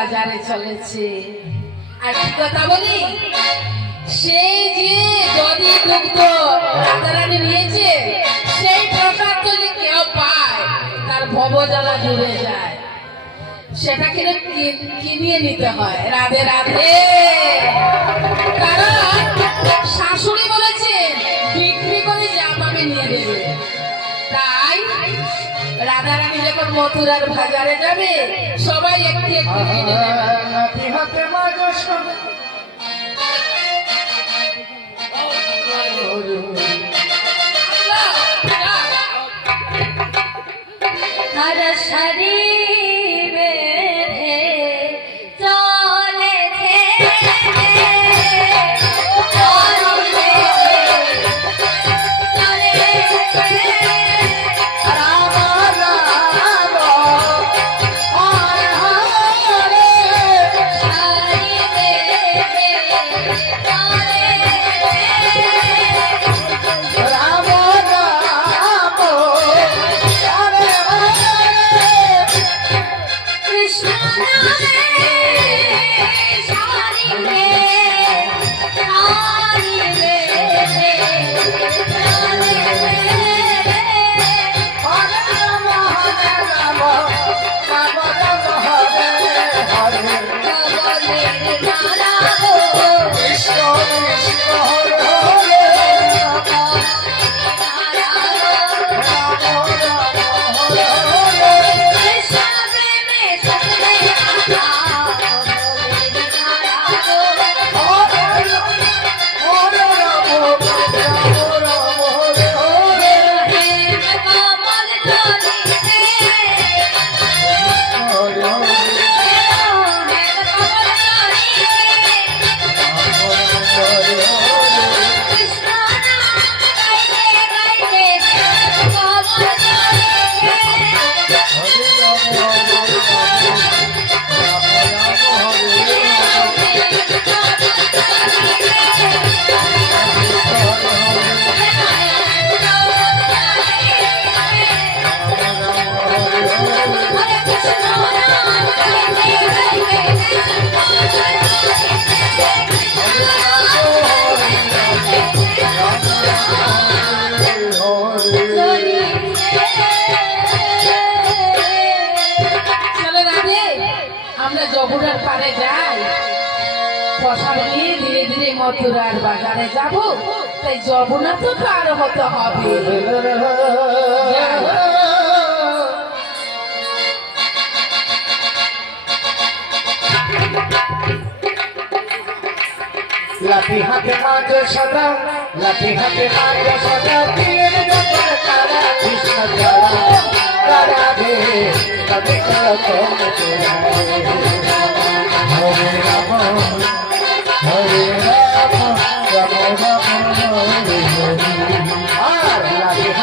বাজারে চলেছে। আর কি কথা বলি, সেই যে যদি দুগ্ধ রাধারানী নিয়েছে, সেই প্রসাদ যদি কেউ পায় তার ভবজ্বালা জুড়ে যায়। সেটা কিনে নিতে হয়। রাধে রাধে। কারণ শাশুড়ি বলেছে বিক্রি করে যা পাবে নিয়ে দেবে। তাই রাধারানী যখন মথুরার বাজারে যাবে, সবাই একটি একটি কিনে নেবে। যমুনার পারে যাই, পয়সা নিয়ে ধীরে ধীরে মথুরার বাজারে যাব। তাই যমুনা তো পার হতে হবে। লাঠি হাতে মাঝে সদা, লাঠি হাতে মাঝে সদা, তীর যখন তারা কৃষ্ণ যারা তারা রে তবে কত